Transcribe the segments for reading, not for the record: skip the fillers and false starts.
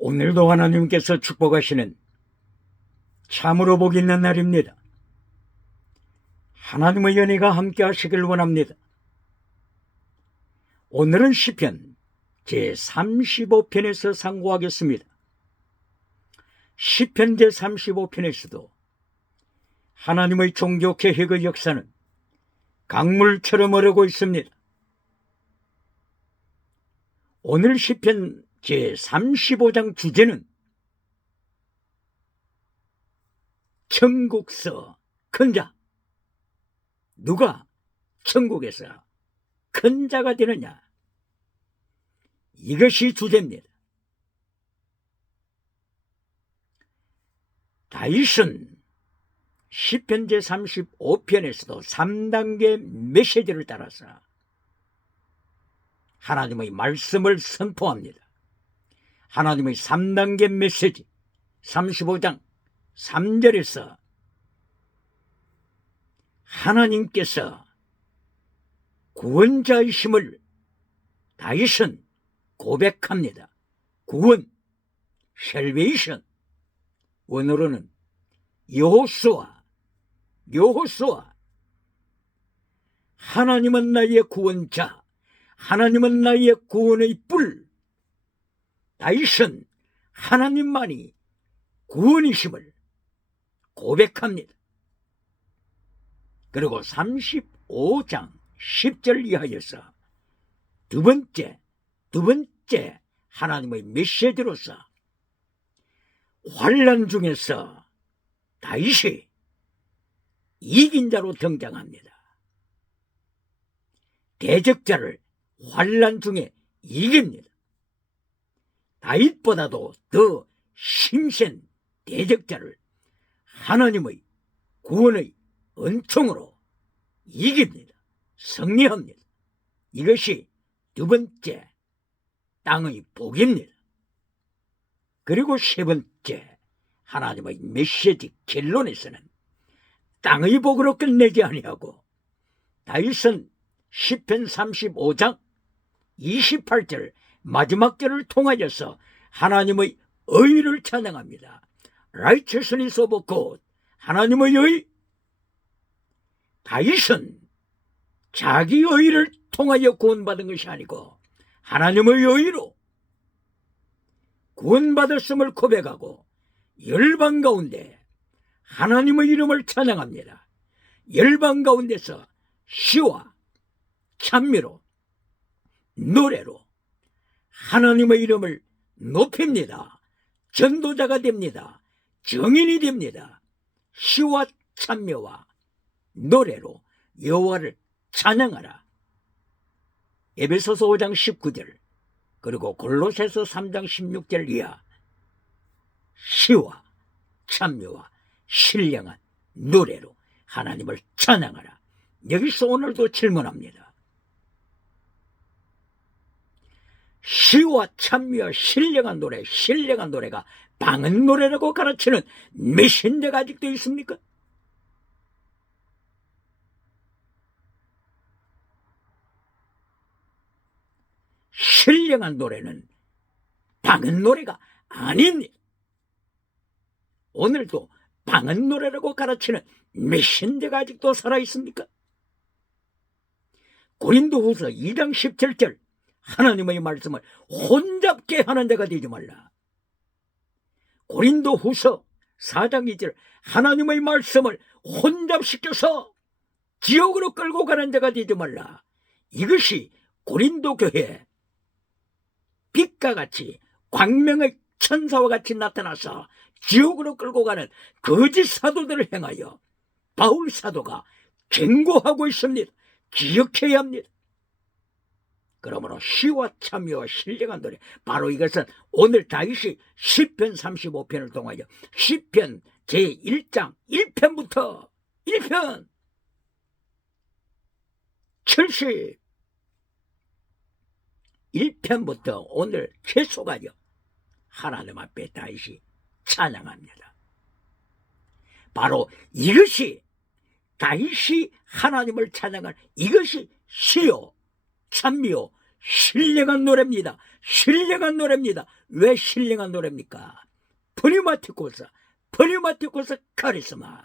오늘도 하나님께서 축복하시는 참으로 복 있는 날입니다. 하나님의 연혜가 함께 하시길 원합니다. 오늘은 시편 제35편에서 상고하겠습니다. 시편 제35편에서도 하나님의 종교 개혁의 역사는 강물처럼 흐르고 있습니다. 오늘 시편 제35장 주제는 천국서 큰 자. 누가 천국에서 큰 자가 되느냐, 이것이 주제입니다. 다윗은 시편 제35편에서도 3단계 메시지를 따라서 하나님의 말씀을 선포합니다. 하나님의 3단계 메시지 35장 3절에서 하나님께서 구원자이심을 다윗은 고백합니다. 구원, 셀베이션, 원어로는 여호수아, 하나님은 나의 구원자, 하나님은 나의 구원의 뿔. 다윗은 하나님만이 구원이심을 고백합니다. 그리고 35장 10절 이하에서 두 번째 하나님의 메시지로서 환난 중에서 다윗이 이긴 자로 등장합니다. 대적자를 환난 중에 이깁니다. 다윗보다도 더 힘센 대적자를 하나님의 구원의 은총으로 이깁니다. 승리합니다. 이것이 두 번째 땅의 복입니다. 그리고 세 번째 하나님의 메시지 결론에서는 땅의 복으로 끝내지 아니하고 다윗은 시편 35장 28절 마지막 절을 통하여서 하나님의 의를 찬양합니다. Righteousness of God, 하나님의 의. 다윗은 자기 의를 통하여 구원받은 것이 아니고 하나님의 의로 구원받았음을 고백하고 열방 가운데 하나님의 이름을 찬양합니다. 열방 가운데서 시와 찬미로 노래로 하나님의 이름을 높입니다. 전도자가 됩니다. 정인이 됩니다. 시와 찬미와 노래로 여호와를 찬양하라. 에베소서 5장 19절 그리고 골로새서 3장 16절 이하 시와 찬미와 신령한 노래로 하나님을 찬양하라. 여기서 오늘도 질문합니다. 시와 찬미와 신령한 노래가 방언 노래라고 가르치는 메신저가 아직도 있습니까? 신령한 노래는 방언 노래가 아닙니다. 오늘도 방언 노래라고 가르치는 메신저가 아직도 살아있습니까? 고린도후서 2장 17절 하나님의 말씀을 혼잡게 하는 자가 되지 말라. 고린도후서 4장 2절 하나님의 말씀을 혼잡시켜서 지옥으로 끌고 가는 자가 되지 말라. 이것이 고린도 교회에 빛과 같이 광명의 천사와 같이 나타나서 지옥으로 끌고 가는 거짓 사도들을 향하여 바울 사도가 경고하고 있습니다. 기억해야 합니다. 그러므로 시와 참여와 신령한 노래, 바로 이것은 오늘 다윗이 시편 35편을 통하여 시편 제1장 1편부터 1편 71편부터 오늘 계속하여 하나님 앞에 다윗이 찬양합니다. 바로 이것이 다윗이 하나님을 찬양할 이것이 시요 찬미요 신령한 노래입니다. 신령한 노래입니다. 왜 신령한 노래입니까? 프리마티코스 카리스마.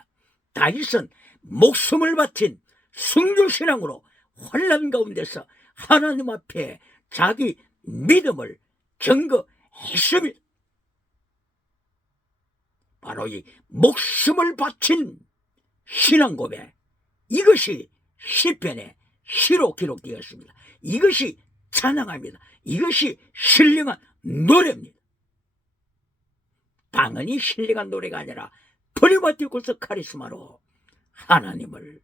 다윗은 목숨을 바친 순교신앙으로 환난 가운데서 하나님 앞에 자기 믿음을 증거했습니다. 바로 이 목숨을 바친 신앙 고백, 이것이 시편의 시로 기록되었습니다. 이것이 찬양합니다. 이것이 신령한 노래입니다. 당연히 신령한 노래가 아니라 프리마티코스 카리스마로 하나님을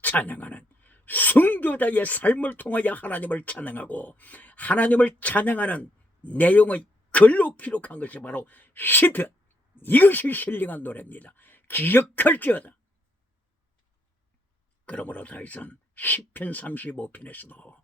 찬양하는 순교자의 삶을 통하여 하나님을 찬양하고 하나님을 찬양하는 내용의 글로 기록한 것이 바로 시편. 이것이 신령한 노래입니다. 기억할지어다. 그러므로 다윗은 시편 35편에서도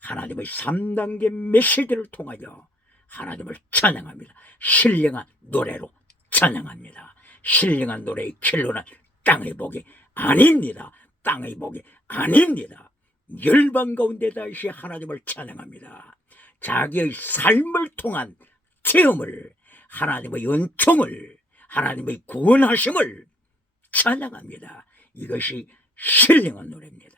하나님의 3단계 메시지를 통하여 하나님을 찬양합니다. 신령한 노래로 찬양합니다. 신령한 노래의 길로는 땅의 복이 아닙니다. 땅의 복이 아닙니다. 열방 가운데 다시 하나님을 찬양합니다. 자기의 삶을 통한 체험을, 하나님의 은총을, 하나님의 구원하심을 찬양합니다. 이것이 신령한 노래입니다.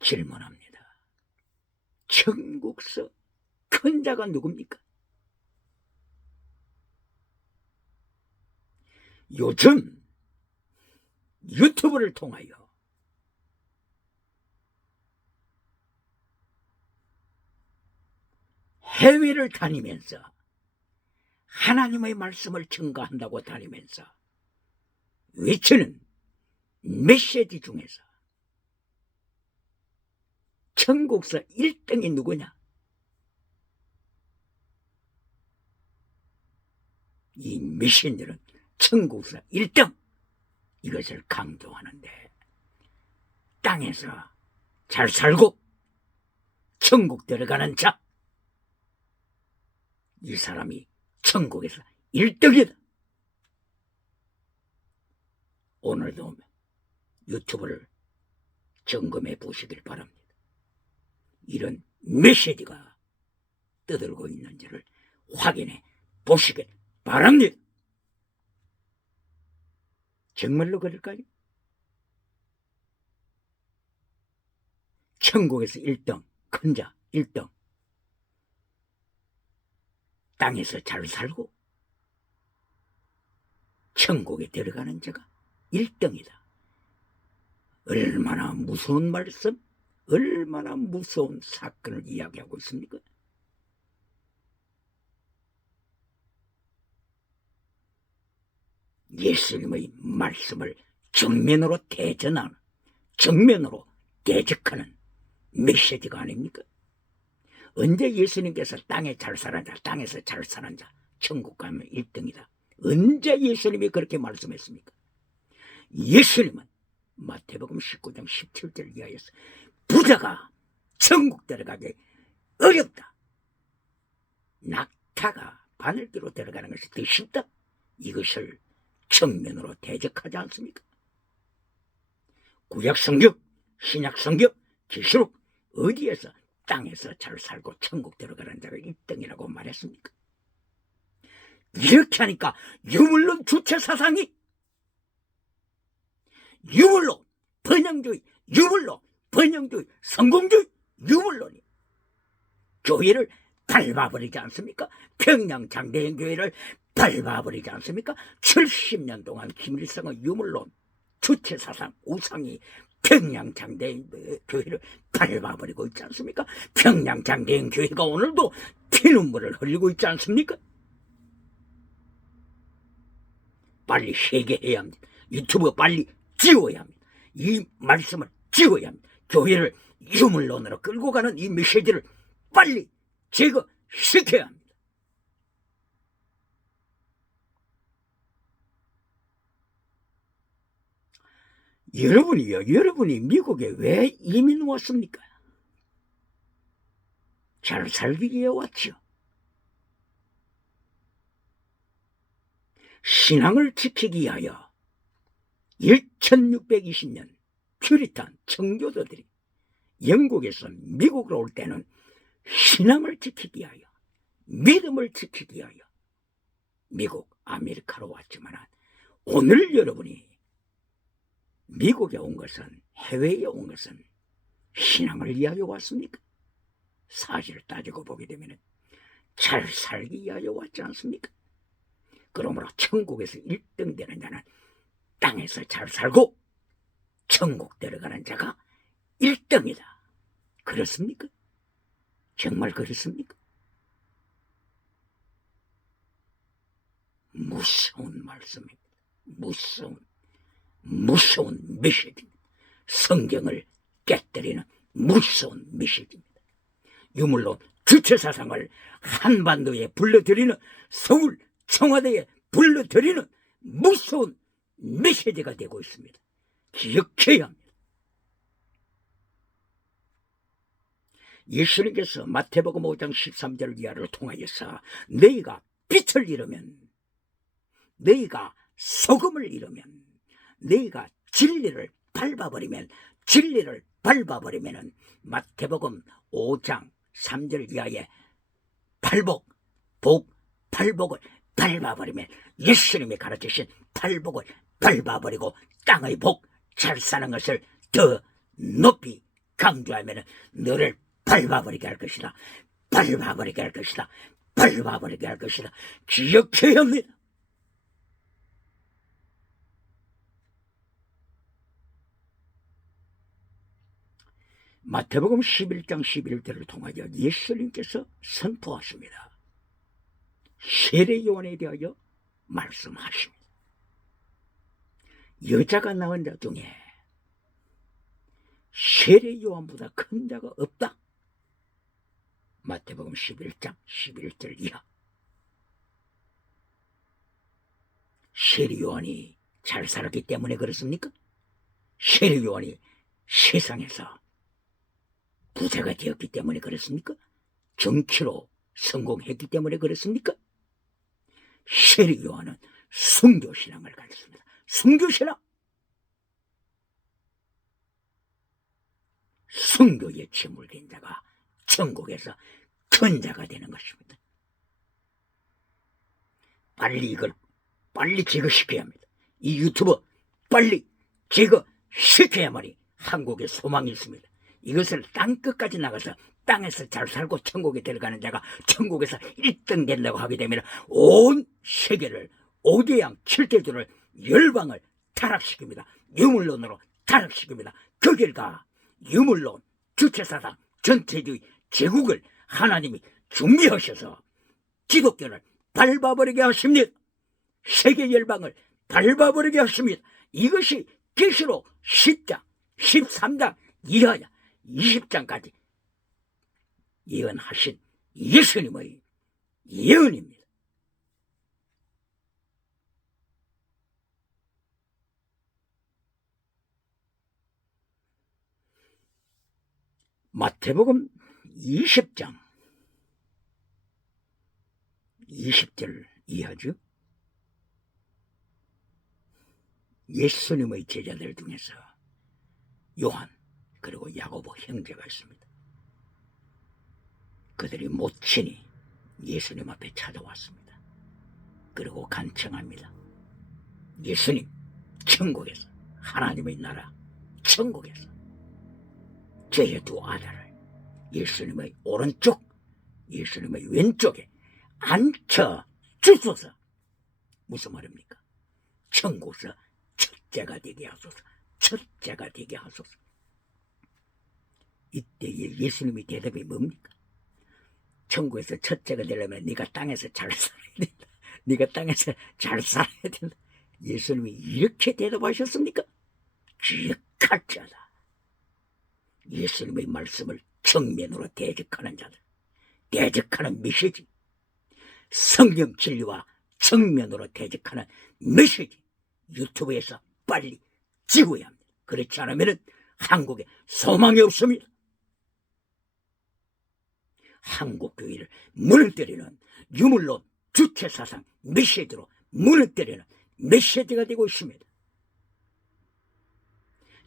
질문합니다. 천국서 큰 자가 누굽니까? 요즘 유튜브를 통하여 해외를 다니면서 하나님의 말씀을 증거한다고 다니면서 외치는 메시지 중에서 천국서 1등이 누구냐? 이 메신저는 천국서 1등, 이것을 강조하는데, 땅에서 잘 살고 천국 들어가는 자, 이 사람이 천국에서 1등이다. 오늘도 유튜브를 점검해 보시길 바랍니다. 이런 메시지가 떠들고 있는지를 확인해 보시길 바랍니다. 정말로 그럴까요? 천국에서 1등, 큰 자 1등, 땅에서 잘 살고 천국에 들어가는 자가 1등이다. 얼마나 무서운 말씀, 얼마나 무서운 사건을 이야기하고 있습니까? 예수님의 말씀을 정면으로 대전하는, 정면으로 대적하는 메시지가 아닙니까? 언제 예수님께서 땅에 잘 사는 자, 땅에서 잘 사는 자, 천국 가면 1등이다. 언제 예수님이 그렇게 말씀했습니까? 예수님은 마태복음 19장 17절 이하에서 부자가 천국 들어가기 어렵다. 낙타가 바늘기로 들어가는 것이 더 쉽다. 이것을 정면으로 대적하지 않습니까? 구약성경, 신약성경, 계시록 어디에서 땅에서 잘 살고 천국 들어가는 자가 1등이라고 말했습니까? 이렇게 하니까 유물론 주체사상이, 유물론 번영주의, 유물론 번영주의, 성공주의, 유물론이 교회를 밟아버리지 않습니까? 평양 장대현 교회를 밟아버리지 않습니까? 70년 동안 김일성의 유물론, 주체사상, 우상이 평양 장대현 교회를 밟아버리고 있지 않습니까? 평양 장대현 교회가 오늘도 피눈물을 흘리고 있지 않습니까? 빨리 회개해야 합니다. 유튜브 빨리 지워야 합니다. 이 말씀을 지워야 합니다. 교회를 유물론으로 끌고 가는 이 메시지를 빨리 제거시켜야 합니다. 여러분이 미국에 왜 이민 왔습니까? 잘 살기 위해 왔죠. 신앙을 지키기 위하여 1620년 퓨리탄 청교도들이 영국에서 미국으로 올 때는 신앙을 지키기 위하여, 믿음을 지키기 위하여 미국 아메리카로 왔지만, 오늘 여러분이 미국에 온 것은, 해외에 온 것은 신앙을 위하여 왔습니까? 사실을 따지고 보게 되면 잘 살기 위하여 왔지 않습니까? 그러므로 천국에서 1등 되는 자는 땅에서 잘 살고 천국 들어가는 자가 1등이다. 그렇습니까? 정말 그렇습니까? 무서운 말씀입니다. 무서운 메시지입니다. 성경을 깨뜨리는 무서운 메시지입니다. 유물론 주체사상을 한반도에 불러들이는, 서울 청와대에 불러들이는 무서운 메시지가 되고 있습니다. 기억해야 합니다. 예수님께서 마태복음 5장 13절 이하를 통하여서 너희가 빛을 잃으면, 너희가 소금을 잃으면, 너희가 진리를 밟아버리면 마태복음 5장 3절 이하에 발복을 밟아버리면, 예수님이 가르치신 발복을 밟아버리고 땅의 복, 잘 사는 것을 더 높이 강조하면 너를 밟아버리게 할 것이다. 기억해야 합니다. 마태복음 11장 11절을 통하여 예수님께서 선포하십니다. 세례 요한에 대하여 말씀하십니다. 여자가 낳은 자 중에 세례 요한보다 큰 자가 없다. 마태복음 11장 11절 이하. 세례 요한이 잘 살았기 때문에 그렇습니까? 세례 요한이 세상에서 부자가 되었기 때문에 그렇습니까? 정치로 성공했기 때문에 그렇습니까? 세례 요한은 순교신앙을 가르칩니다. 순교신앙. 순교에 침몰된 자가 천국에서 큰 자가 되는 것입니다. 빨리 제거시켜야 합니다. 이 유튜브 빨리 제거시켜야만이 한국에 소망이 있습니다. 이것을 땅끝까지 나가서 땅에서 잘 살고 천국에 들어가는 자가 천국에서 1등 된다고 하게 되면 온 세계를 5대양 7대주를 열방을 타락시킵니다. 유물론으로 타락시킵니다. 그 결과 유물론, 주체사상, 전체주의, 제국을 하나님이 준비하셔서 기독교를 밟아버리게 하십니다. 세계 열방을 밟아버리게 하십니다. 이것이 계시록 10장, 13장 이하야 20장까지 예언하신 예수님의 예언입니다. 마태복음 20장 20절 이하죠. 예수님의 제자들 중에서 요한 그리고 야고보 형제가 있습니다. 그들이 모친이 예수님 앞에 찾아왔습니다. 그리고 간청합니다. 예수님, 천국에서, 하나님의 나라 천국에서 저의 두 아들을 예수님의 오른쪽, 예수님의 왼쪽에 앉혀 주소서. 무슨 말입니까? 천국에서 첫째가 되게 하소서. 첫째가 되게 하소서. 이때에 예수님의 대답이 뭡니까? 천국에서 첫째가 되려면 네가 땅에서 잘 살아야 된다. 네가 땅에서 잘 살아야 된다. 예수님이 이렇게 대답하셨습니까? 기억할 자다. 예수님의 말씀을 정면으로 대적하는 자들, 대적하는 메시지, 성경 진리와 정면으로 대적하는 메시지, 유튜브에서 빨리 지워야 합니다. 그렇지 않으면 한국에 소망이 없습니다. 한국교회를 무너뜨리는 유물론, 주체사상, 메시지로 무너뜨리는 메시지가 되고 있습니다.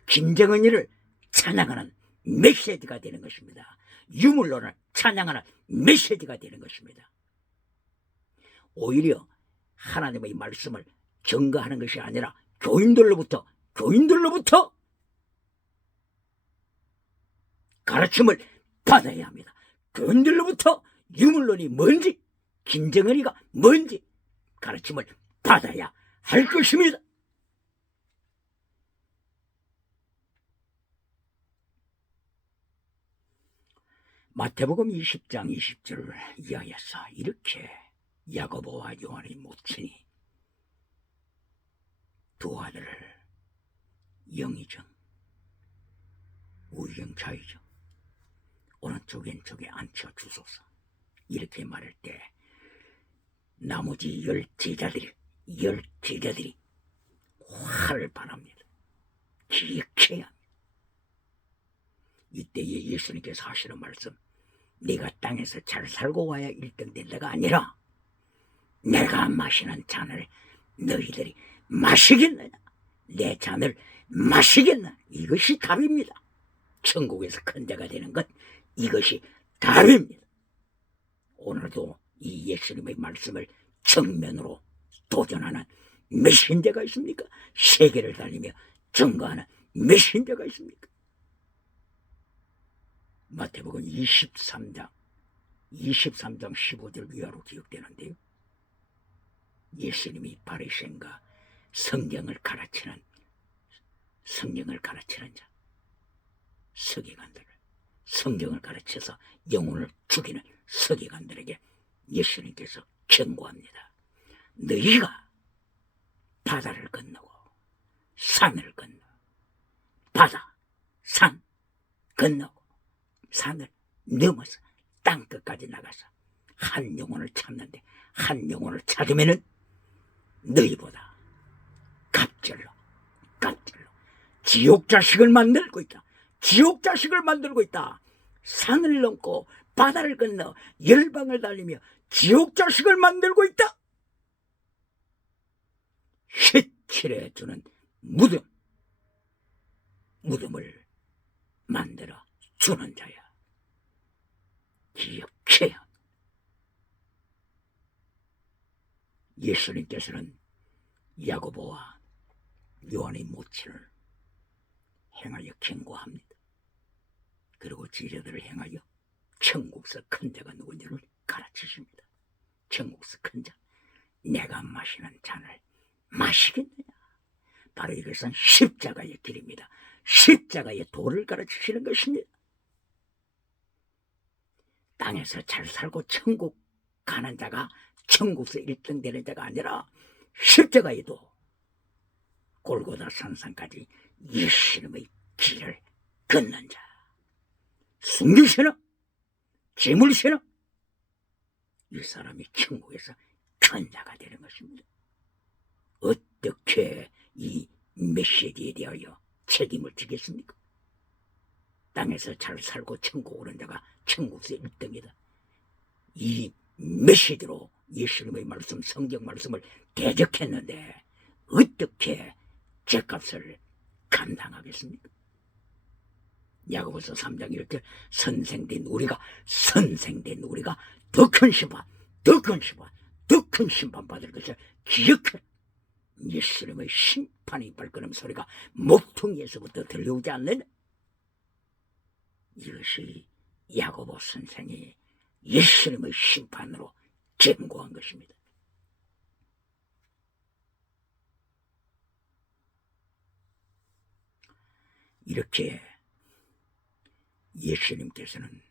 김정은이를 찬양하는 메시지가 되는 것입니다. 유물론을 찬양하는 메시지가 되는 것입니다. 오히려 하나님의 말씀을 증거하는 것이 아니라 교인들로부터 가르침을 받아야 합니다. 교인들로부터 유물론이 뭔지, 김정은이가 뭔지 가르침을 받아야 할 것입니다. 마태복음 20장 20절을 이하여서 이렇게 야고보와 요한의 모친이 두 아들을 영의정, 우의정, 좌의정 오른쪽 왼쪽에 앉혀 주소서 이렇게 말할 때 나머지 10제자들이 화를 발합니다. 기억해야 합니다. 이때에 예수님께서 하시는 말씀, 네가 땅에서 잘 살고 와야 1등 된다가 아니라 내가 마시는 잔을 너희들이 마시겠느냐, 내 잔을 마시겠느냐, 이것이 답입니다. 천국에서 큰 자가 되는 것, 이것이 답입니다. 오늘도 이 예수님의 말씀을 정면으로 도전하는 메신저가 있습니까? 세계를 달리며 증거하는 메신저가 있습니까? 마태복음 23장 15절 위아로 기억되는데요. 예수님이 바리새인과 성경을 가르치는 자, 서기관들을, 성경을 가르쳐서 영혼을 죽이는 서기관들에게 예수님께서 경고합니다. 너희가 바다를 건너고 산을 건너, 바다, 산 건너고 산을 넘어서 땅끝까지 나가서 한 영혼을 찾는데, 한 영혼을 찾으면은 너희보다 갑절로 지옥 자식을 만들고 있다. 산을 넘고 바다를 건너 열방을 달리며 지옥 자식을 만들고 있다. 휘칠해 주는 무덤을 만들어 주는 자야. 기억해야. 예수님께서는 야고보와 요한의 모친을 행하여 경고합니다. 그리고 제자들을 행하여 천국서 큰 자가 누군지를 가르치십니다. 천국서 큰 자, 내가 마시는 잔을 마시겠느냐. 바로 이것은 십자가의 길입니다. 십자가의 도를 가르치시는 것입니다. 땅에서 잘 살고 천국 가는 자가 천국에서 1등 되는 자가 아니라 십자가의 도, 골고다 산상까지 예수님의 길을 걷는 자, 숨기시는, 재물시는 이 사람이 천국에서 큰 자가 되는 것입니다. 어떻게 이 메시지에 대하여 책임을 지겠습니까? 땅에서 잘 살고 천국 오는 자가 천국에서 1등이다. 이 메시지로 예수님의 말씀, 성경 말씀을 대적했는데 어떻게 죗값을 감당하겠습니까? 야고보서 3장 1절, 선생된 우리가 더 큰 심판 받을 것을 기억해. 예수님의 심판의 발걸음 소리가 목통에서부터 들려오지 않느냐? 이것이 야고보 선생이 예수님의 심판으로 경고한 것입니다. 이렇게 예수님께서는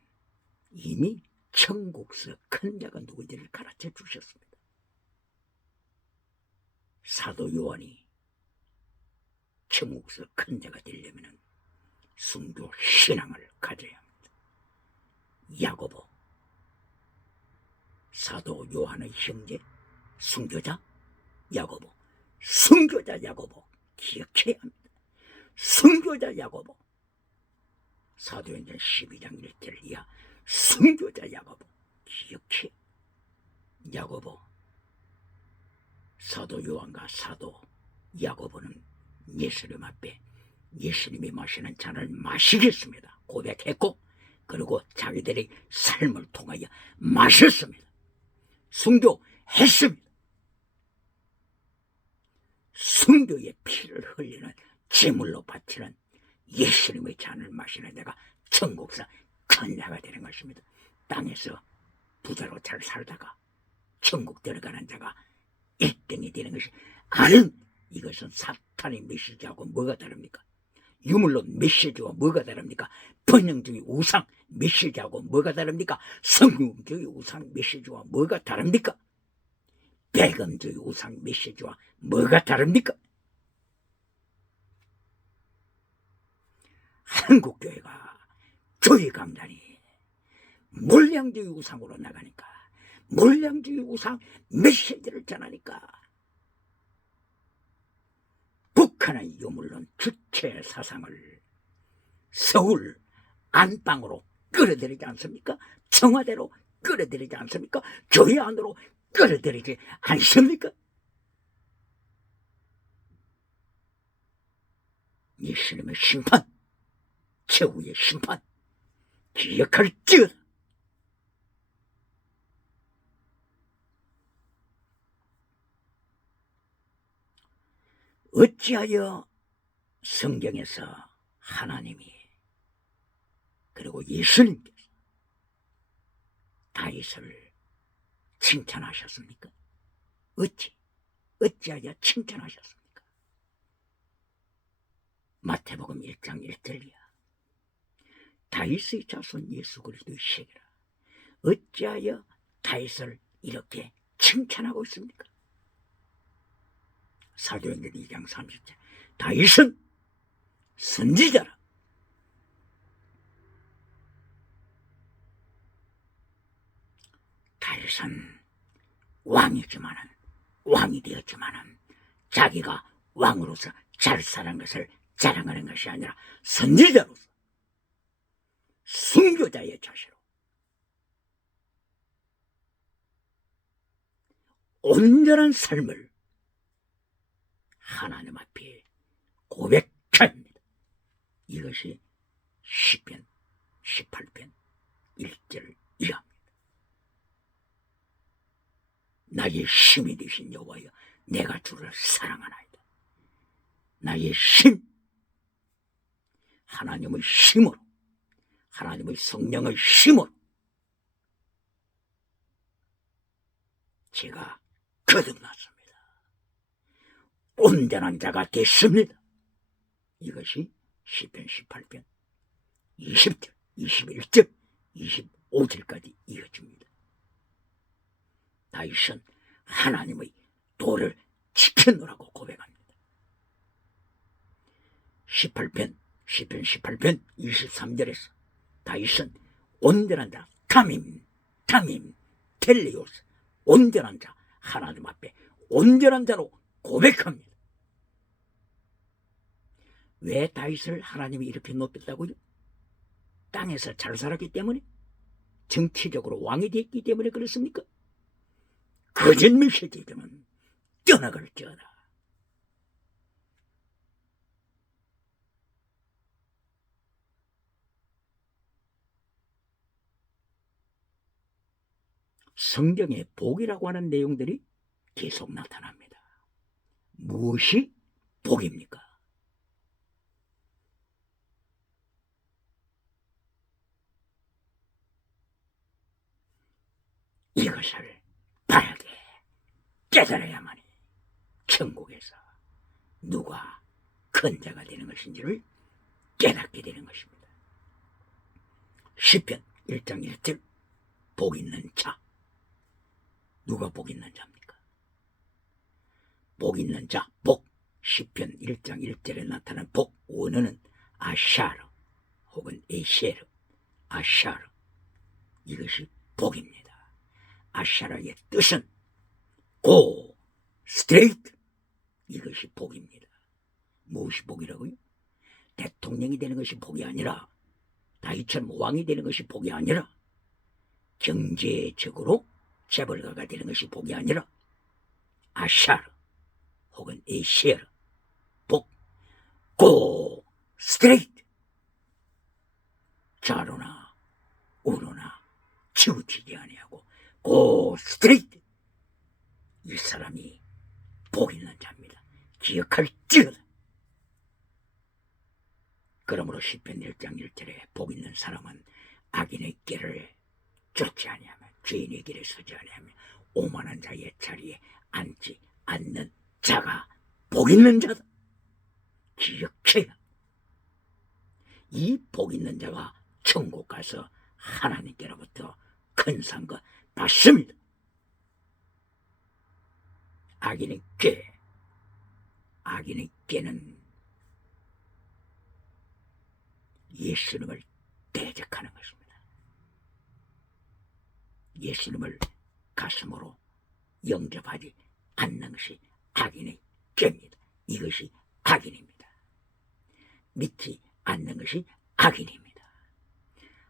이미 천국서 큰 자가 누구인지를 가르쳐 주셨습니다. 사도 요한이 천국서 큰 자가 되려면 순교 신앙을 가져야 합니다. 야고보, 사도 요한의 형제, 순교자 야고보, 순교자 야고보 기억해야 합니다. 순교자 야고보, 사도행전 12장 1절 이하 순교자 야고보 기억해. 야고보, 사도 요한과 사도 야고보는 예수님 앞에 예수님이 마시는 잔을 마시겠습니다 고백했고, 그리고 자기들의 삶을 통하여 마셨습니다. 순교했습니다. 순교의 피를 흘리는 제물로 바치는 예수님의 잔을 마시는 자가 천국에서 큰 자가 되는 것입니다. 땅에서 부자로 잘 살다가 천국 들어가는 자가 1등이 되는 것이 아닌, 이것은 사탄의 메시지하고 뭐가 다릅니까? 유물론 메시지와 뭐가 다릅니까? 번영주의 우상 메시지하고 뭐가 다릅니까? 성금주의 우상 메시지와 뭐가 다릅니까? 배금주의 우상 메시지와 뭐가 다릅니까? 한국교회가 교회 강단이 물량주의 우상으로 나가니까, 물량주의 우상 메시지를 전하니까 북한의 유물론 주체 사상을 서울 안방으로 끌어들이지 않습니까? 청와대로 끌어들이지 않습니까? 교회 안으로 끌어들이지 않습니까? 예수님의 심판, 최후의 심판 기억할지어다. 어찌하여 성경에서 하나님이 그리고 예수님께서 다윗을 칭찬하셨습니까? 어찌하여 칭찬하셨습니까? 마태복음 1장 1절이야. 다윗의 자손 예수 그리스도의 세계라. 어찌하여 다윗을 이렇게 칭찬하고 있습니까? 사도행전 2장 30절. 다윗은 선지자라. 다윗은 왕이지만은, 왕이 되었지만은 자기가 왕으로서 잘 살은 것을 자랑하는 것이 아니라 선지자로서 순교자의 자세로 온전한 삶을 하나님 앞에 고백합니다. 이것이 시편 18편 1절 이하입니다. 나의 힘이 되신 여호와여, 내가 주를 사랑하나이다. 나의 힘, 하나님의 힘으로, 하나님의 성령의 힘으로 제가 거듭났습니다. 온전한 자가 됐습니다. 이것이 시편 18편 20절, 21절, 25절까지 이어집니다. 다윗은 하나님의 도를 지켰노라고 고백합니다. 시편 18편 23절에서 다윗은 온전한 자, 담임, 텔레오스, 온전한 자, 하나님 앞에 온전한 자로 고백합니다. 왜 다윗을 하나님이 이렇게 높였다고요? 땅에서 잘 살았기 때문에? 정치적으로 왕이 됐기 때문에 그렇습니까? 거짓 메시지들은 떠나갈지어다. 성경에 복이라고 하는 내용들이 계속 나타납니다. 무엇이 복입니까? 이것을 바르게 깨달아야만이 천국에서 누가 큰 자가 되는 것인지를 깨닫게 되는 것입니다. 시편 1장 1절, 복 있는 자. 누가 복 있는 자입니까? 복 있는 자, 복. 시편 1장 1절에 나타난 복, 원어는 아샤르 혹은 에셰르, 아샤르. 이것이 복입니다. 아샤르의 뜻은 go, straight. 이것이 복입니다. 무엇이 복이라고요? 대통령이 되는 것이 복이 아니라, 다윗처럼 왕이 되는 것이 복이 아니라, 경제적으로 재벌가가 되는 것이 복이 아니라, 아샤르 혹은 에셰르, 복, go 스트레이트. 좌로나 우로나 치우치지 아니하고 고 스트레이트. 이 사람이 복 있는 자입니다. 기억할지어다. 그러므로 시편 1장 1절에 복 있는 사람은 악인의 길을 쫓지 아니하며 죄인의 길에 서지 아니하며 오만한 자의 자리에 앉지 않는 자가 복 있는 자다. 기억해야. 이 복 있는 자가 천국 가서 하나님께로부터 큰 상과 받습니다. 악인의 꾀는 예수님을 대적하는 것입니다. 예수님을 가슴으로 영접하지 않는 것이 악인의 꾀입니다. 이것이 악인입니다. 믿지 않는 것이 악인입니다.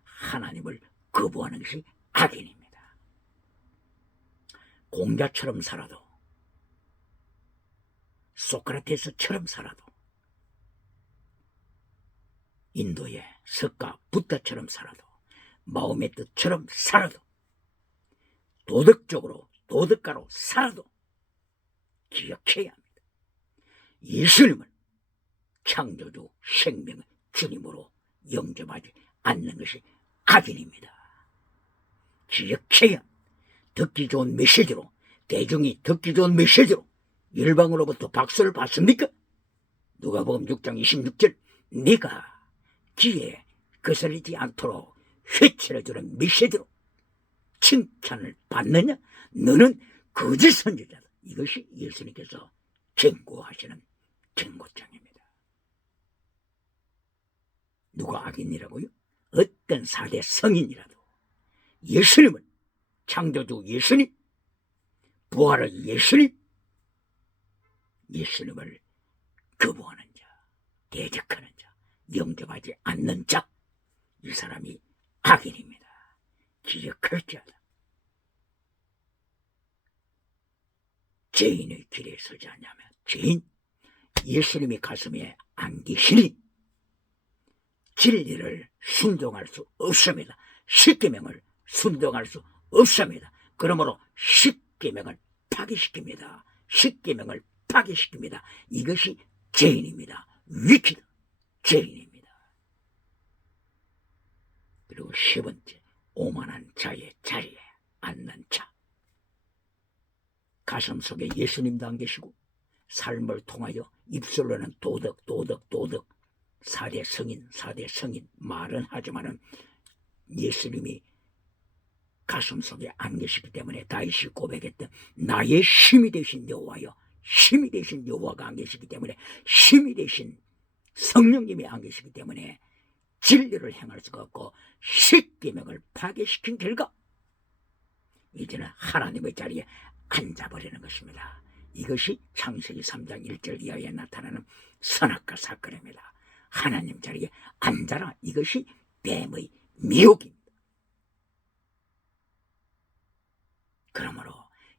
하나님을 거부하는 것이 악인입니다. 공자처럼 살아도, 소크라테스처럼 살아도, 인도의 석가 부다처럼 살아도, 마음의 뜻처럼 살아도, 도덕적으로 도덕가로 살아도 기억해야 합니다. 예수님을 창조주 생명의 주님으로 영접하지 않는 것이 악인입니다. 기억해야. 듣기 좋은 메시지로, 대중이 듣기 좋은 메시지로 열방으로부터 박수를 받습니까? 누가복음 6장 26절, 네가 귀에 거슬리지 않도록 회칠해주는 메시지로 칭찬을 받느냐? 너는 거짓 선지자다. 이것이 예수님께서 경고하시는 경고장입니다. 누가 악인이라고요? 어떤 4대 성인이라도 예수님을, 창조주 예수님, 부활의 예수님을 거부하는 자, 대적하는 자, 영접하지 않는 자, 이 사람이 악인입니다. 기억할지어다. 죄인의 길에 서지 않냐면, 죄인, 예수님이 가슴에 안 계시니 진리를 순종할 수 없습니다. 십계명을 순종할 수 없습니다. 그러므로 십계명을 파괴시킵니다. 십계명을 파괴시킵니다. 이것이 죄인입니다. 위키드 죄인입니다. 그리고 10번째, 오만한 자의 자리에 앉는 자. 가슴 속에 예수님도 안 계시고 삶을 통하여 입술로는 도덕 4대 성인 말은 하지만은 예수님이 가슴 속에 안 계시기 때문에 다윗이 고백했던 나의 힘이 되신 여호와여, 힘이 되신 여호와가 안 계시기 때문에, 힘이 되신 성령님이 안 계시기 때문에 진리를 행할 수가 없고 십계명을 파괴시킨 결과 이제는 하나님의 자리에 앉아버리는 것입니다. 이것이 창세기 3장 1절 이하에 나타나는 선악과 사건입니다. 하나님 자리에 앉아라. 이것이 뱀의 미혹입니다. 그러므로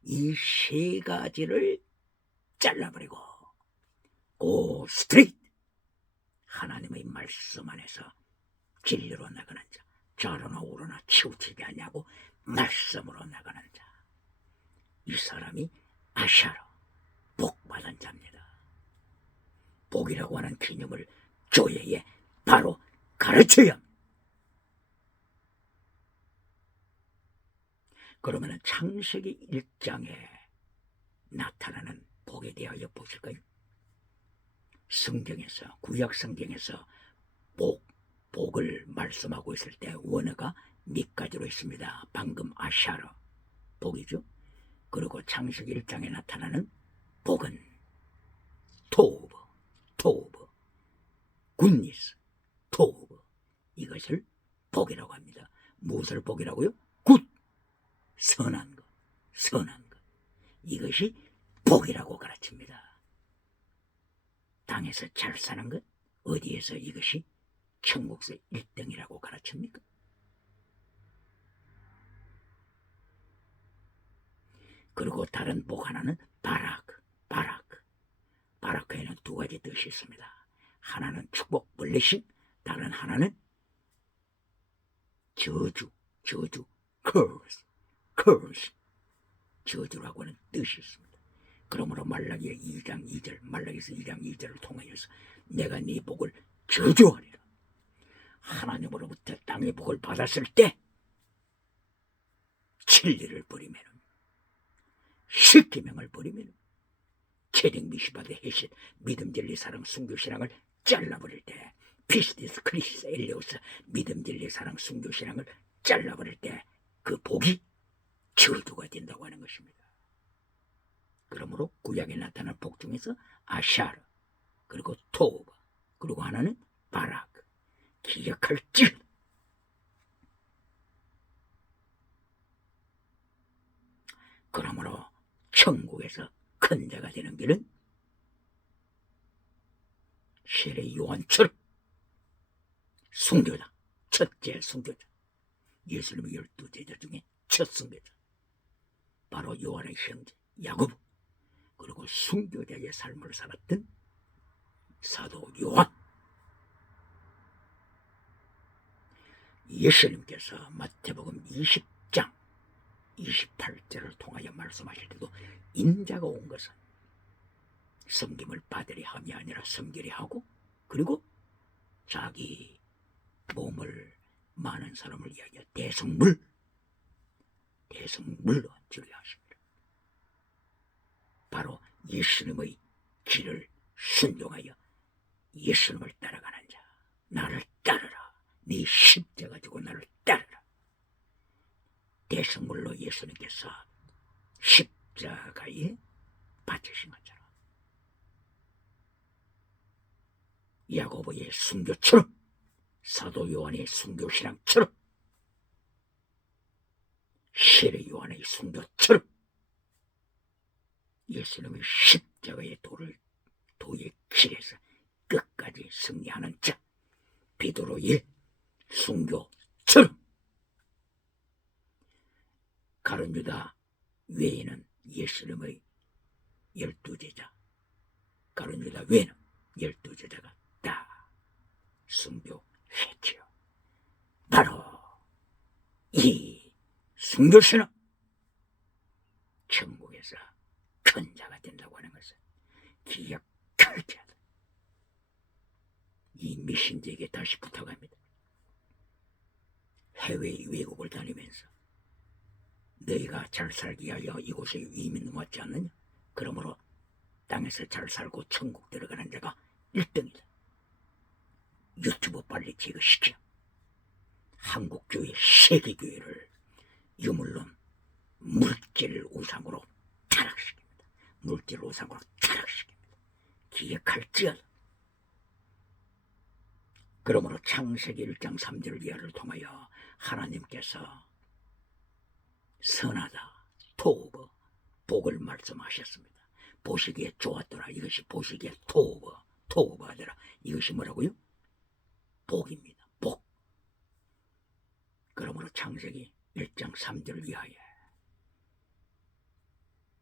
이 3가지를 잘라버리고 고 스트레이트, 하나님의 말씀 안에서 진리로 나가는 자, 좌로나 우로나 치우치지 않냐고 말씀으로 나가는 자, 이 사람이 아샤로 복받은 자입니다. 복이라고 하는 개념을 교회에 바로 가르쳐야 합니다. 그러면 창세기 1장에 나타나는 복에 대하여 보실까요? 성경에서, 구약 성경에서 복을 말씀하고 있을 때 원어가 4가지로 있습니다. 방금 아샤르 복이죠. 그리고 창세기 1장에 나타나는 복은 토브, 굿니스, 토브, 이것을 복이라고 합니다. 무엇을 복이라고요? 굿, 선한 것. 이것이 복이라고 가르칩니다. 땅에서 잘 사는 것, 어디에서 이것이 천국에서 1등이라고 가르칩니까? 그리고 다른 복 하나는 바라크에는 2가지 뜻이 있습니다. 하나는 축복, 블레싱, 다른 하나는 저주, curse, 저주라고 하는 뜻이 있습니다. 그러므로 말라기야 2장 2절, 말라기서 2장 2절을 통하여서 내가 네 복을 저주하리라. 하나님으로부터 땅의 복을 받았을 때 진리를 버리면, 십계명을 버리면, 체력 미시바드 해신 믿음 진리 사랑 순교 신앙을 잘라버릴 때, 피스티스 크리스 엘리오스 믿음 진리 사랑 순교 신앙을 잘라버릴 때 그 복이 저주가 된다고 하는 것입니다. 그러므로 구약에 나타난 복 중에서 아샤르, 그리고 토브, 그리고 하나는 바라크, 기억할지. 그러므로 천국에서 큰 자가 되는 길은 세례 요한처럼 순교자, 첫째 순교자, 예수님의 12제자 중에 첫 순교자, 바로 요한의 형제 야고보, 그리고 순교자의 삶을 살았던 사도 요한. 예수님께서 마태복음 20장 28절을 통하여 말씀하실 때도 인자가 온 것은 섬김을 받으려 함이 아니라 섬기려 하고, 그리고 자기 몸을 많은 사람을 위하여 대성물로 주려 하십니다. 바로 예수님의 길을 순종하여 예수님을 따라가는 자, 나를 따르라. 네 십자가 지고 나를 따르라. 대성물로 예수님께서 십자가에 바치신 것처럼 야고보의 순교처럼, 사도 요한의 순교신앙처럼, 세례 요한의 순교처럼 예수님의 십자가의 도의 길에서 끝까지 승리하는 자, 베드로의 순교처럼 가룟 유다 외에는 예수님의 12제자, 가룟 유다 외에는 12제자가 다 순교했지요. 바로 이 순교신은 천국에서 큰 자가 된다고 하는 것을 기억할 자다. 이 미신들에게 다시 부탁합니다. 해외 외국을 다니면서 너희가 잘 살기 위하여 이곳에 이민 왔지 않느냐? 그러므로 땅에서 잘 살고 천국 들어가는 자가 1등이다. 유튜브 빨리 제거시켜 한국교회, 세계교회를 유물론 물질 우상으로 타락시킵니다. 물질 우상으로 타락시킵니다. 기억할지어다. 그러므로 창세기 1장 3절 이하를 통하여 하나님께서 선하다, 토브, 복을 말씀하셨습니다. 보시기에 좋았더라. 이것이 보시기에 토브하더라. 이것이 뭐라고요? 복입니다. 복. 그러므로 창세기 1장 3절 이하에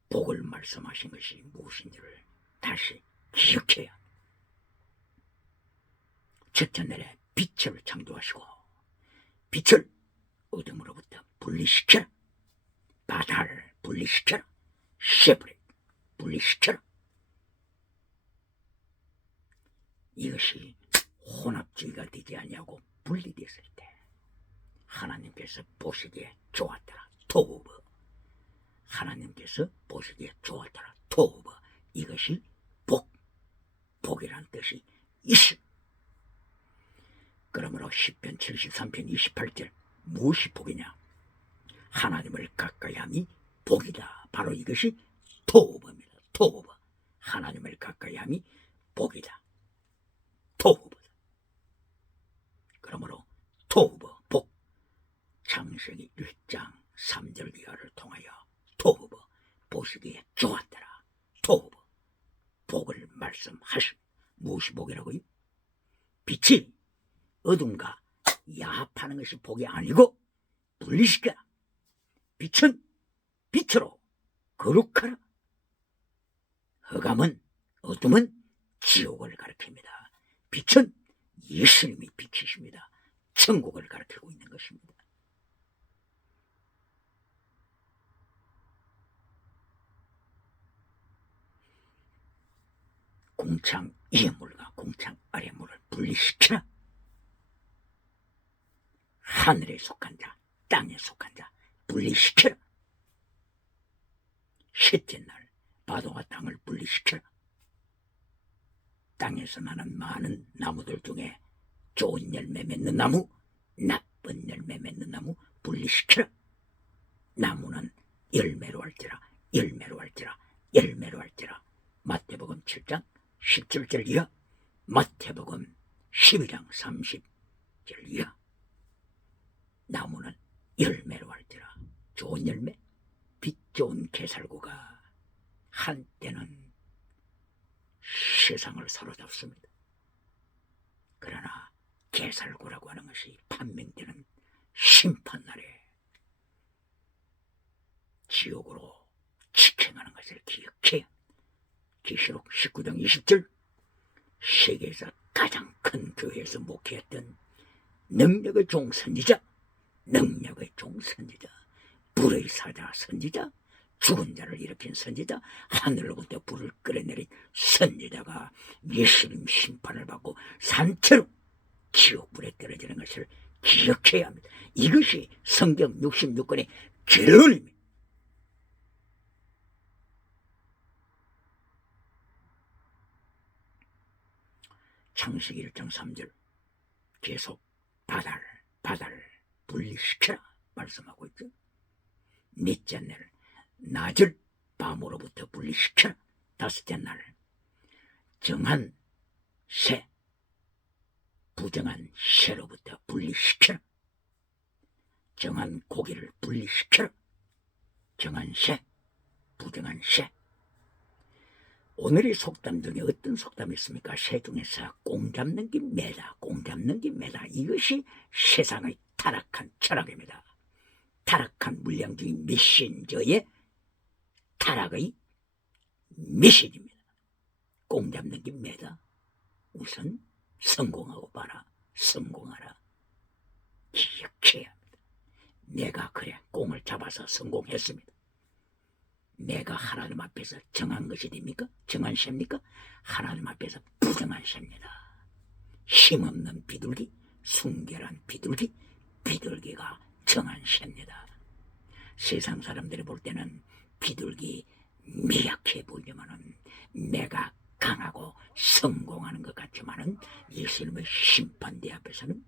복을 말씀하신 것이 무엇인지를 다시 기억해야 합니다. 첫째 날에 빛을 창조하시고 빛을 어둠으로부터 분리시켜라. 바다를 분리시켜라. 세브레 분리시켜라. 이것이 혼합주의가 되지 아니하고 분리됐을 때 하나님께서 보시기에 좋았더라. 토브. 하나님께서 보시기에 좋았더라. 토브. 이것이 복. 복이란 뜻이 있어. 그러므로 시편 73편 28절 무엇이 복이냐? 하나님을 가까이 함이 복이다. 바로 이것이 토브입니다. 토브. 하나님을 가까이 함이 복이다. 토브. 그러므로 토브, 복. 창세기 1장 3절 이하를 통하여 토브, 보시기에 좋았더라. 토브, 복을 말씀하시. 무엇이 복이라고요? 빛이 어둠과 야합하는 것이 복이 아니고 분리시켜라. 빛은 빛으로 거룩하라. 흑암은 어둠은 지옥을 가리킵니다. 빛은 예수님의 빛이십니다. 천국을 가리키고 있는 것입니다. 궁창 위의 물과 궁창 아래 물을 분리시키라. 하늘에 속한 자, 땅에 속한 자 분리시키라. 셋째 날 바다와 땅을 분리시키라. 땅에서 나는 많은 나무들 중에 좋은 열매 맺는 나무, 나쁜 열매 맺는 나무 분리시키라. 나무는 열매로 할지라, 열매로 할지라, 열매로 할지라. 마태복음 7장 17절 이하, 마태복음 12장 30절 이하. 나무는 열매로 할지라. 좋은 열매, 빛 좋은 게살구가 한때는 세상을 사로잡습니다. 그러나 게살구라고 하는 것이 판명되는 심판날에 지옥으로 직행하는 것을 기억해야. 계시록 19장 20절, 세계에서 가장 큰 교회에서 목회했던 능력의 종 선지자, 능력의 종 선지자, 불의 사자 선지자, 죽은 자를 일으킨 선지자, 하늘로부터 불을 끌어내린 선지자가 예수님 심판을 받고 산채로 지옥불에 떨어지는 것을 기억해야 합니다. 이것이 성경 66권의 결론입니다. 창세기 1장 3절 계속 바다를 분리시켜라 말씀하고 있죠. 넷째 날 낮을 밤으로부터 분리시켜라. 다섯째 날 정한 새, 부정한 새로부터 분리시켜라. 정한 고기를 분리시켜라. 정한 새, 부정한 새. 오늘의 속담 중에 어떤 속담이 있습니까? 새 중에서 공 잡는 게 매다, 공 잡는 게 매다. 이것이 세상의 타락한 철학입니다. 타락한 물량주의 메신저의 타락의 메시지입니다. 공 잡는 게 매다. 우선 성공하고 봐라. 성공하라. 기억해야 합니다. 내가 그래 공을 잡아서 성공했습니다. 내가 하나님 앞에서 정한 것이 됩니까? 정한 새입니까? 하나님 앞에서 부정한 새입니다. 힘없는 비둘기, 순결한 비둘기, 비둘기가 정한 새입니다. 세상 사람들이 볼 때는 비둘기 미약해 보이지만은 내가 강하고 성공하는 것 같지만은 예수님의 심판대 앞에서는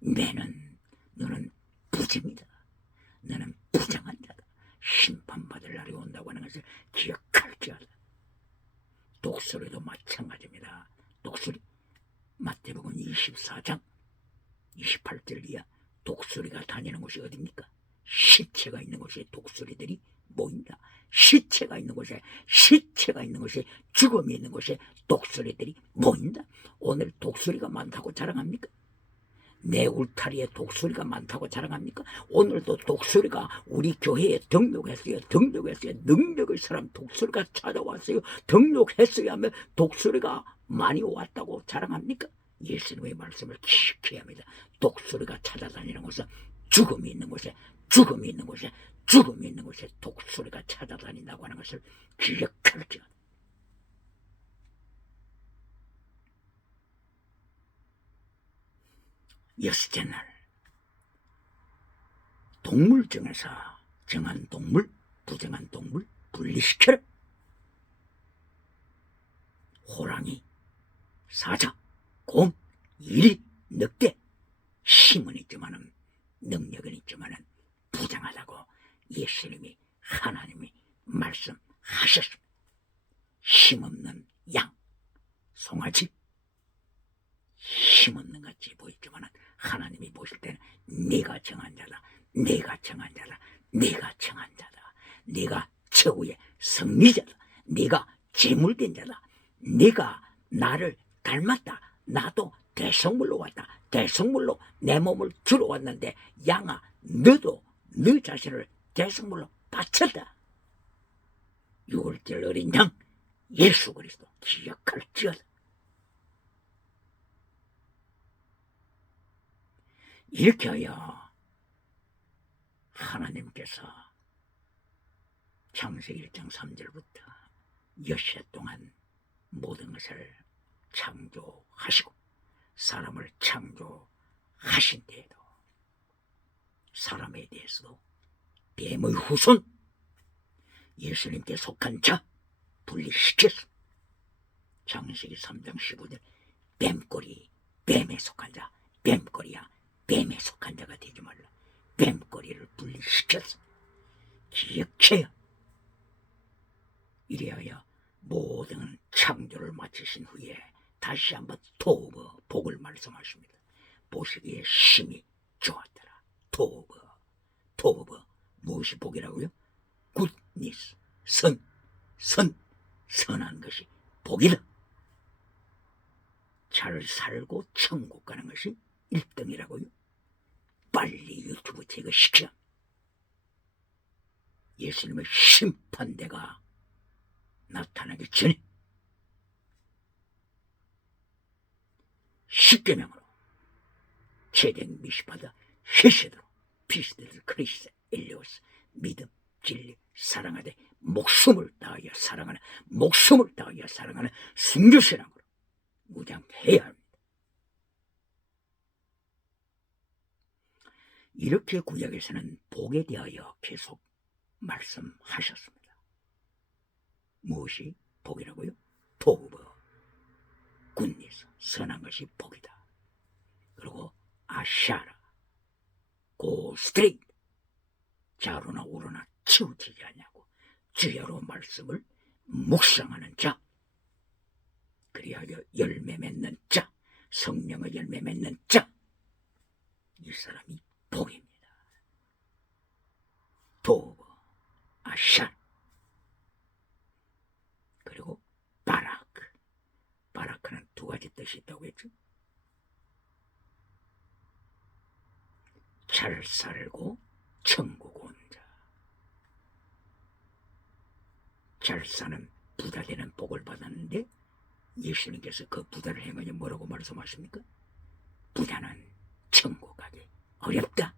너는 부정이다. 너는 부정한 자다. 심판받을 날이 온다고 하는 것을 기억할지어다. 독수리도 마찬가지입니다. 독수리 마태복음 24장 28절 이하 독수리가 다니는 곳이 어디입니까? 시체가 있는 곳에 독수리들이 모인다. 시체가 있는 곳에 죽음이 있는 곳에 독수리들이 모인다. 오늘 독수리가 많다고 자랑합니까? 내 울타리에 독수리가 많다고 자랑합니까? 오늘도 독수리가 우리 교회에 등록했어요. 능력의 사람 독수리가 찾아왔어요. 등록했어요 하면 독수리가 많이 왔다고 자랑합니까? 예수님의 말씀을 기억해야 합니다. 독수리가 찾아다니는 곳은 죽음이 있는 곳에 독수리가 찾아다닌다고 하는 것을 기억할지어다. 여섯째 날 동물 중에서 정한 동물, 부정한 동물 분리시켜라. 호랑이, 사자, 곰, 이리, 늑대 힘은 있지만은 능력은 있지만은 부정하다고 예수님이 하나님이 말씀하셨습니다. 힘없는 양, 송아지 힘없는 같이 보이지만은 하나님이 보실 때는 네가 정한 자다. 네가 최후의 승리자다. 네가 제물된 자다. 네가 나를 닮았다. 나도 대성물로 왔다. 대성물로 내 몸을 주러 왔는데 양아 너도 너 자신을 대성물로 바쳤다. 6월절 어린 양 예수 그리스도 기억할지어다. 이렇게 하여 하나님께서 창세기 1장 3절부터 엿새 동안 모든 것을 창조하시고 사람을 창조하신 데에도 사람에 대해서도 뱀의 후손 예수님께 속한 자 분리시켰어. 창세기 3장 15절 뱀꼬리 뱀에 속한 자 뱀꼬리야 뱀에 속한 자가 되지 말라. 뱀꼬리를 분리시켰어. 기억해요. 이래야 모든 창조를 마치신 후에 다시 한번 토브 복을 말씀하십니다. 보시기에 심히 좋았더라. 토브 무엇이 복이라고요? 굿니스 선한 것이 복이다. 잘 살고 천국 가는 것이 1등이라고요. 빨리 유튜브 제거시켜. 예수님의 심판대가 나타나기 전에 십계명으로 제된 미시바다 헤세드로 피스데드 크리스트 엘리오스 믿음 진리 사랑하되 목숨을 다하여 사랑하는 목숨을 다하여 사랑하는 순교신앙으로 무장해야 합니다. 이렇게 구약에서는 복에 대하여 계속 말씀하셨습니다. 무엇이 복이라고요? 토브 굿니스 선한 것이 복이다. 그리고 아샤라 고 스트레이트 좌로나 우로나 치우치지 않냐고 주야로 말씀을 묵상하는 자 그리하여 열매 맺는 자 성령의 열매 맺는 자 이 사람이 복입니다. 토브 아샤 그리고 바라크는 두 가지 뜻이 있다고 했죠. 잘 살고 천국 온 자. 잘 사는 부자 되는 복을 받았는데 예수님께서 그 부자를 행하니 뭐라고 말씀하십니까? 부자는 천국 가기 어렵다.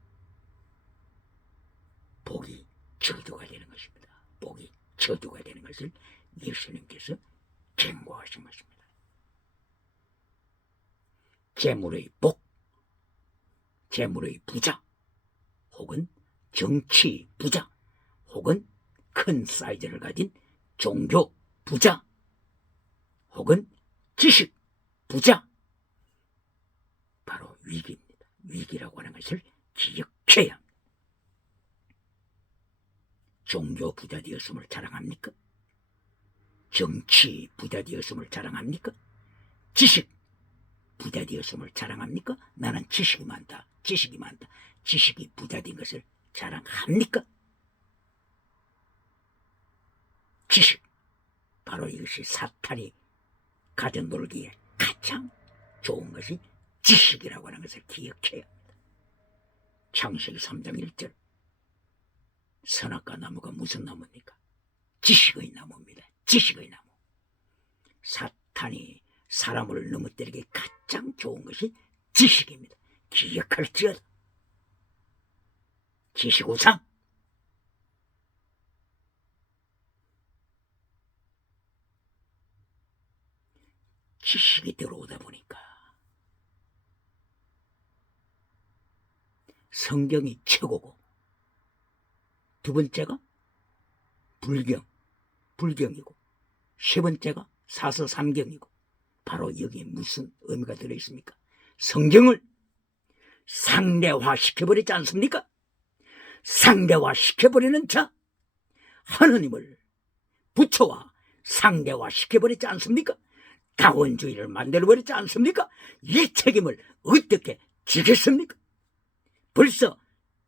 복이 저주가 되는 것입니다. 복이 저주가 되는 것을 예수님께서 경고하신 것입니다. 재물의 복, 재물의 부자, 혹은 정치 부자, 혹은 큰 사이즈를 가진 종교 부자, 혹은 지식 부자, 바로 위기입니다. 위기라고 하는 것을 기억해야 합니다. 종교 부자 되었음을 자랑합니까? 정치 부자 되었음을 자랑합니까? 지식 부자 되었음을 자랑합니까? 나는 지식이 많다. 지식이 부자 된 것을 자랑합니까? 지식, 바로 이것이 사탄이 가져놀기에 가장 좋은 것이 지식이라고 하는 것을 기억해야 합니다. 창세기 3장 1절 선악과 나무가 무슨 나무입니까? 지식의 나무입니다. 지식의 나무. 사탄이 사람을 넘어뜨리기 가장 좋은 것이 지식입니다. 기억할지어다. 지식우상. 지식이 들어오다 보니까 성경이 최고고 두 번째가 불경이고 세 번째가 사서삼경이고 바로 여기에 무슨 의미가 들어있습니까? 성경을 상대화시켜버리지 않습니까? 상대화시켜버리는 자 하느님을 부처와 상대화시켜버리지 않습니까? 다원주의를 만들어버리지 않습니까? 이 책임을 어떻게 지겠습니까? 벌써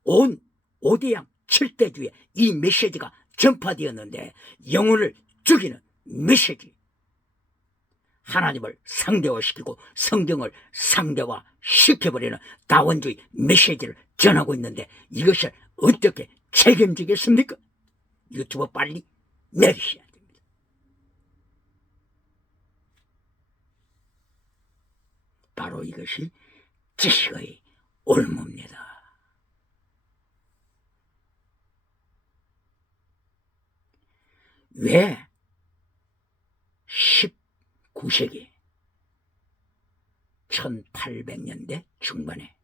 온 5대양 7대주에 이 메시지가 전파되었는데 영혼을 죽이는 메시지, 하나님을 상대화시키고 성경을 상대화시켜버리는 다원주의 메시지를 전하고 있는데 이것을 어떻게 책임지겠습니까? 유튜브 빨리 내리셔야 됩니다. 바로 이것이 지식의 올무입니다. 왜 19세기 1800년대 중반에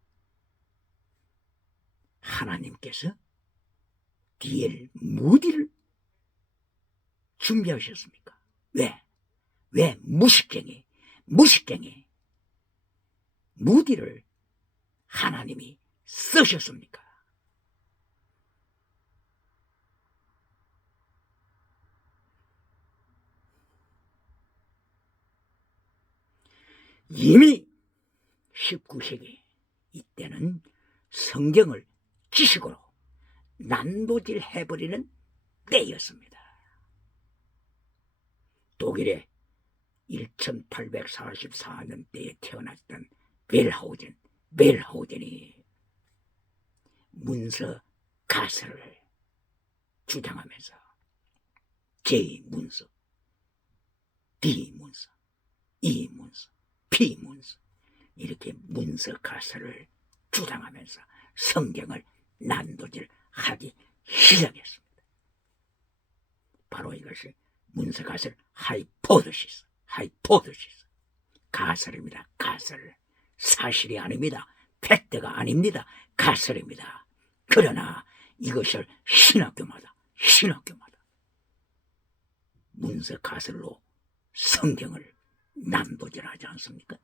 하나님께서 D.L. 무디를 준비하셨습니까? 왜 무식쟁이 무디를 하나님이 쓰셨습니까? 이미 19세기 이때는 성경을 지식으로 난도질 해버리는 때였습니다. 독일의 1844년대에 태어났던 벨하우젠이 문서 가설을 주장하면서 J문서, D문서, E문서, P문서 이렇게 문서 가설을 주장하면서 성경을 난도질하기 시작했습니다. 바로 이것이 문서 가설 하이포테시스 가설입니다. 가설. 사실이 아닙니다. 팩트가 아닙니다. 가설입니다. 그러나 이것을 신학교마다 문서 가설로 성경을 난도질하지 않습니까?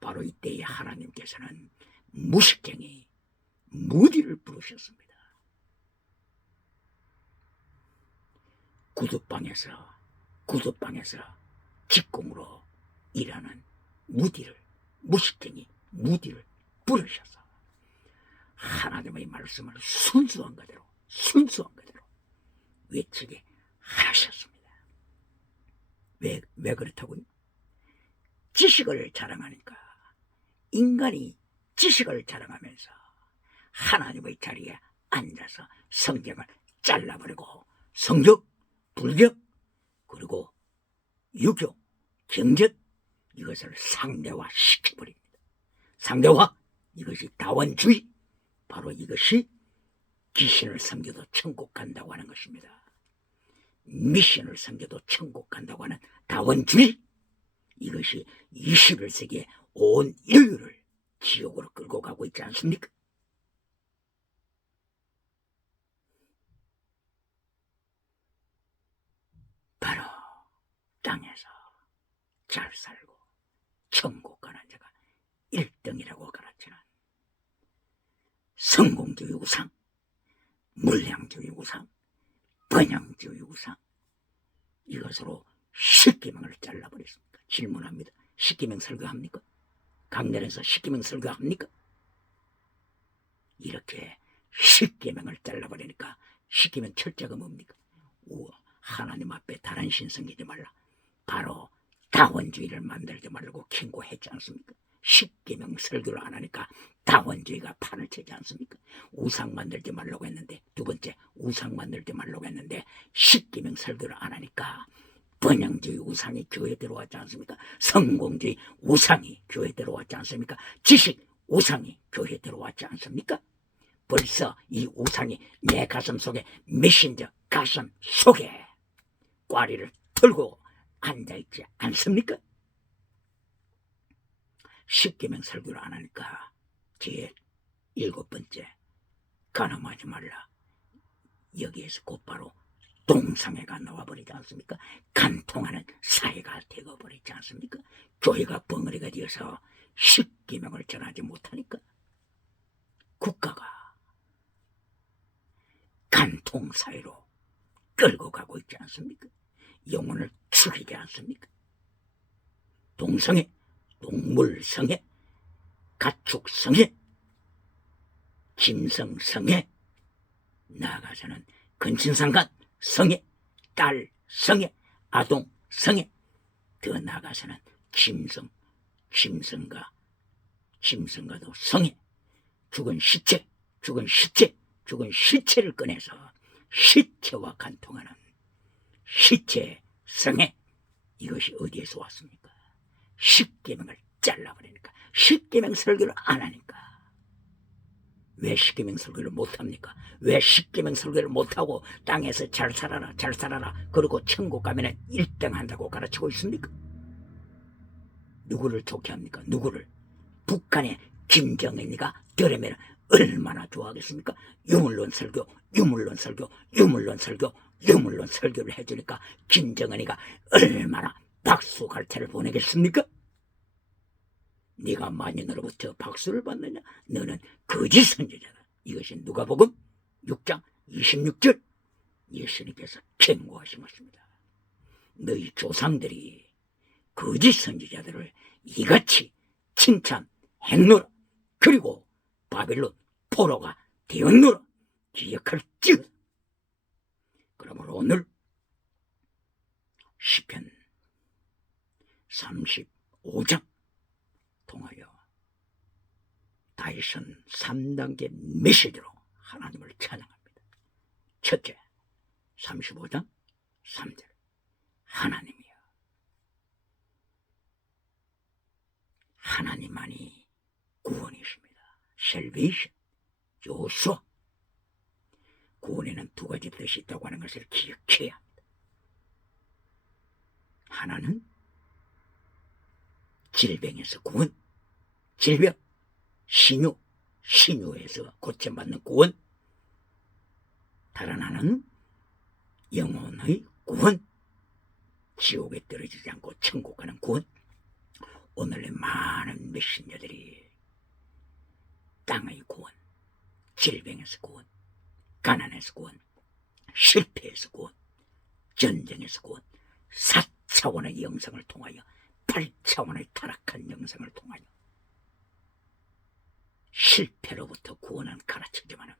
바로 이때에 하나님께서는 무식쟁이 무디를 부르셨습니다. 구두방에서 직공으로 일하는 무식쟁이 무디를 부르셔서 하나님의 말씀을 순수한 그대로 외치게 하셨습니다. 왜 그렇다고요? 지식을 자랑하니까 인간이 지식을 자랑하면서 하나님의 자리에 앉아서 성경을 잘라버리고 성경, 불교, 그리고 유교, 경전 이것을 상대화시켜버립니다. 상대화, 이것이 다원주의, 바로 이것이 귀신을 섬겨도 천국 간다고 하는 것입니다. 미신을 섬겨도 천국 간다고 하는 다원주의, 이것이 21세기에 온 인류를 지옥으로 끌고 가고 있지 않습니까? 바로 땅에서 잘 살고 천국 가는 자가 1등이라고 가르치는 성공주의 우상, 물량주의 우상, 번영주의 우상, 이것으로 십계명을 잘라버렸습니까? 질문합니다. 십계명 설교합니까? 강단에서 십계명 설교합니까? 이렇게 십계명을 잘라버리니까 십계명 철자가 뭡니까? 하나님 앞에 다른 신 섬기지 말라. 바로 다원주의를 만들지 말라고 경고했지 않습니까? 십계명 설교를 안 하니까 다원주의가 판을 치지 않습니까? 우상 만들지 말라고 했는데, 두 번째 우상 만들지 말라고 했는데 십계명 설교를 안 하니까 번영주의 우상이 교회에 들어왔지 않습니까? 성공주의 우상이 교회에 들어왔지 않습니까? 지식 우상이 교회에 들어왔지 않습니까? 벌써 이 우상이 내 가슴 속에, 메신저 가슴 속에 꽈리를 들고 앉아있지 않습니까? 십계명 설교를 안 하니까 제 7번째, 간음하지 말라. 여기에서 곧바로 동성애가 나와버리지 않습니까? 간통하는 사회가 되어버리지 않습니까? 교회가 벙어리가 되어서 십계명을 전하지 못하니까 국가가 간통사회로 끌고 가고 있지 않습니까? 영혼을 죽이지 않습니까? 동성애, 동물성애, 가축성애, 짐승성애, 나아가서는 근친상간 성애, 딸성애, 아동성애, 더 나아가서는 짐승과도 성애, 죽은 시체를 꺼내서 시체와 간통하는 시체 성애, 이것이 어디에서 왔습니까? 십계명을 잘라버리니까, 십계명 설교를 안 하니까 왜 십계명 설교를 못합니까? 왜 십계명 설교를 못하고 땅에서 잘 살아라 잘 살아라 그리고 천국 가면은 1등 한다고 가르치고 있습니까? 누구를 좋게 합니까? 누구를? 북한의 김정은이가 들으면 얼마나 좋아하겠습니까? 유물론 설교, 유물론 설교, 유물론 설교, 유물론 설교를 해주니까 김정은이가 얼마나 박수 갈채를 보내겠습니까? 네가 만인으로부터 박수를 받느냐? 너는 거짓 선지자다. 이것이 누가복음 6장 26절 예수님께서 경고하시었습니다. 너희 조상들이 거짓 선지자들을 이같이 칭찬했노라. 그리고 바벨론 포로가 되었노라. 기억할지어다. 그러므로 오늘 시편 35장 통하여 다윗은 3단계 메시지로 하나님을 찬양합니다. 첫째, 35장 3절 하나님이여, 하나님만이 구원이십니다. 셀베이션, 요수아. 구원에는 두 가지 뜻이 있다고 하는 것을 기억해야 합니다. 하나는 질병에서 구원, 질병, 신유, 신유에서 고침받는 구원. 다른 하나는 영혼의 구원, 지옥에 떨어지지 않고 천국 가는 구원. 오늘의 많은 메신저들이 땅의 구원, 질병에서 구원, 가난에서 구원, 실패에서 구원, 전쟁에서 구원, 4차원의 영성을 통하여 8차원의 타락한 영성을 통하여 실패로부터 구원은 가르치지만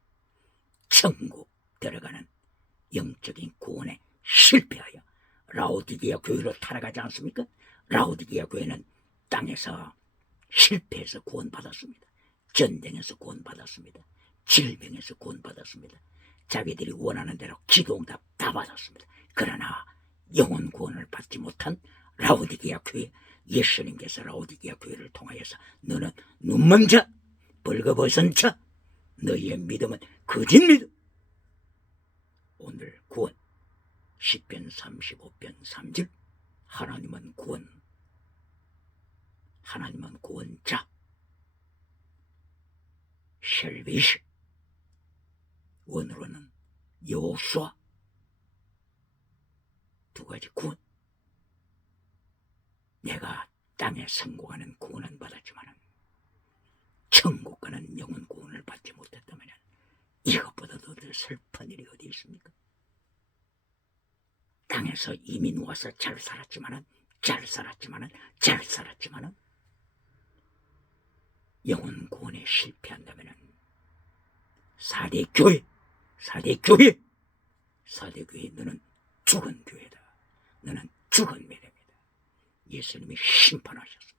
천국 들어가는 영적인 구원에 실패하여 라오디게아 교회로 타락하지 않습니까? 라오디게아 교회는 땅에서 실패해서 구원받았습니다. 전쟁에서 구원받았습니다. 질병에서 구원받았습니다. 자기들이 원하는 대로 기도응답 다 받았습니다. 그러나 영혼 구원을 받지 못한 라오디게아 교회, 예수님께서 라오디게아 교회를 통하여서 너는 눈먼 자, 벌거벗은 자, 너희의 믿음은 거짓 믿음. 오늘 구원, 시편 35편 3절 하나님은 구원, 하나님은 구원자, 셀베이션. 원으로는 여호수아, 두 가지 구원. 내가 땅에 성공하는 구원은 받았지만 천국 가는 영혼 구원을 받지 못했다면 이것보다도 더 슬픈 일이 어디 있습니까? 땅에서 이민 와서 잘 살았지만 영혼 구원에 실패한다면 4대 교회 너는 죽은 교회다. 너는 죽은 미래입니다. 예수님이 심판하셨습니다.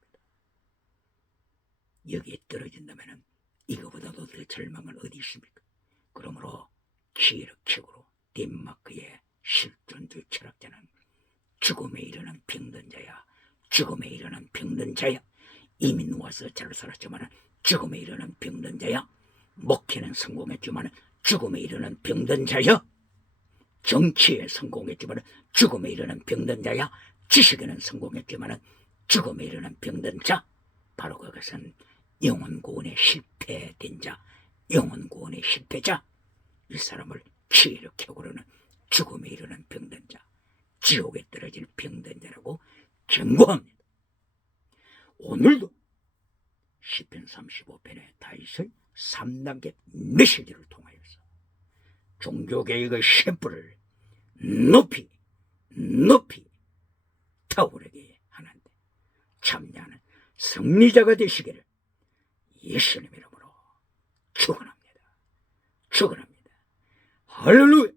여기에 떨어진다면 이거보다도 더 절망은 어디 있습니까? 그러므로 키르케고로 덴마크의 실존주의 철학자는 죽음에 이르는 병든 자야, 죽음에 이르는 병든 자야, 이민 와서 잘 살았지만 죽음에 이르는 병든 자야, 목회는 성공했지만 죽음에 이르는 병든 자야, 정치에 성공했지만 죽음에 이르는 병든 자야, 지식에는 성공했지만 죽음에 이르는 병든 자. 바로 그것은 영혼 구원에 실패된 자, 영혼 구원의 실패자. 이 사람을 키르케고로는 죽음에 이르는 병든 자, 지옥에 떨어질 병든 자라고 경고합니다. 오늘도 시편 35편의 다윗의 3단계 메시지를 통하여서 종교개혁의 셰프를 높이 타오르게 하는데 참여하는 승리자가 되시기를 예수님 이름으로 축원합니다. 할렐루야.